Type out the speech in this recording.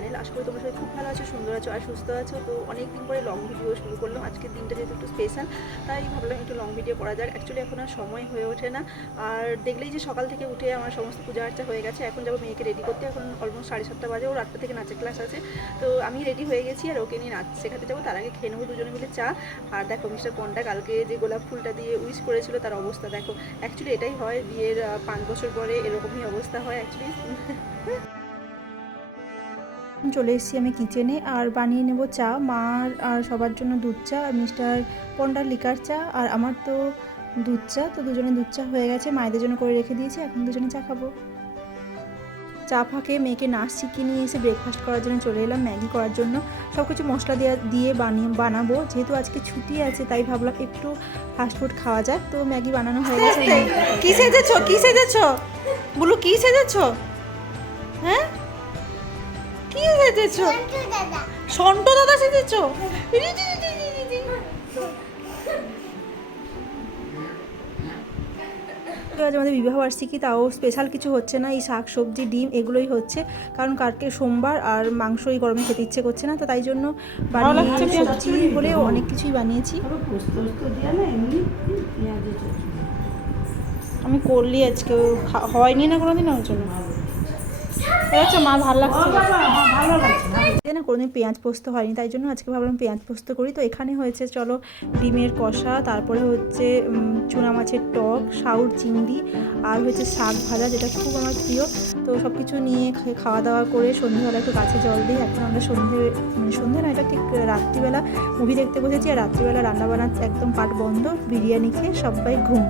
Channel. আশা করি তোমরা সবাই খুব ভালো আছো, সুন্দর আছো আর সুস্থ আছো। তো অনেক দিন পরে লং ভিডিও শুরু করলাম। আজকের দিনটা যেহেতু একটু স্পেশাল, তাই ভাবলাম একটু লং ভিডিও করা যাক। অ্যাকচুয়ালি এখন আর সময় হয়ে ওঠে না। আর দেখলেই যে সকাল থেকে উঠে আমার সমস্ত পূজা আর্চা হয়ে গেছে। এখন যাবো মেয়েকে রেডি করতে। এখন অলমোস্ট 7:30 বাজে, ওর 8টা থেকে নাচের ক্লাস আছে। তো আমি রেডি হয়ে গেছি আর ওকে নিয়ে নাচ শেখাতে যাবো। তার আগে খেয়ে নেবো দুজনে মিলে চা। আর দেখো মিস্টার পন্ডা কালকে যে গোলাপ ফুলটা দিয়ে উইশ করেছিল তার অবস্থা দেখো। অ্যাকচুয়ালি এটাই হয়, বিয়ের 5 বছর পরে এরকমই অবস্থা হয় অ্যাকচুয়ালি। চলে এসেছি আমি কিচেনে আর বানিয়ে নেব চা। মার আর সবার জন্য দুধ চা, আর মিস্টার পন্ডার লিকার চা, আর আমার তো দুধ চা। তো দুজনে দুধ চা হয়ে গেছে, মায়েদের জন্য করে রেখে দিয়েছি। এখন দুজনে চা খাবো। চা ফাঁকে মেয়েকে নাচ শিখিয়ে নিয়ে এসে ব্রেকফাস্ট করার জন্য চলে এলাম, ম্যাগি করার জন্য। সব কিছু মশলা দিয়ে বানাবো। যেহেতু আজকে ছুটি আছে তাই ভাবলাম একটু ফাস্টফুড খাওয়া যাক। তো ম্যাগি বানানো হয়ে গেছে। কি সেজেছো, কি সেজেছো বলো, কি সেজেছো? হ্যাঁ, কি সেজেছো? সন্টু দাদা সেজেছো? আজ আমাদের বিবাহবার্ষিকী, তাও স্পেশাল কিছু হচ্ছে না। এই শাক সবজি ডিম এগুলোই হচ্ছে, কারণ কালকে সোমবার আর মাংস এই গরমে খেতে ইচ্ছে করছে না। তো তাই জন্য সবজি বলেও অনেক কিছুই বানিয়েছি। আমি করলি আজকে হয়নি না কোনোদিন, ওর জন্য মা ভালো লাগছে না, কোনোদিন পেঁয়াজ পোস্ত হয়নি, তাই জন্য আজকে ভাবলাম পেঁয়াজ পোস্ত করি। তো এখানে হয়েছে চলো ডিমের কষা, তারপরে হচ্ছে চুনা মাছের টক, সাউর চিংড়ি, আর হচ্ছে শাক ভাজা, যেটা খুব আমার প্রিয়। তো সব কিছু নিয়ে খাওয়া দাওয়া করে সন্ধ্যেবেলা একটু গাছে জল দিই। এখন আমরা সন্ধে না, এটা ঠিক রাত্রিবেলা মুভি দেখতে বসেছি। আর রাত্রিবেলা রান্নাবান্না একদম পাট বন্ধ, বিরিয়ানি খেয়ে সবাই ঘুম।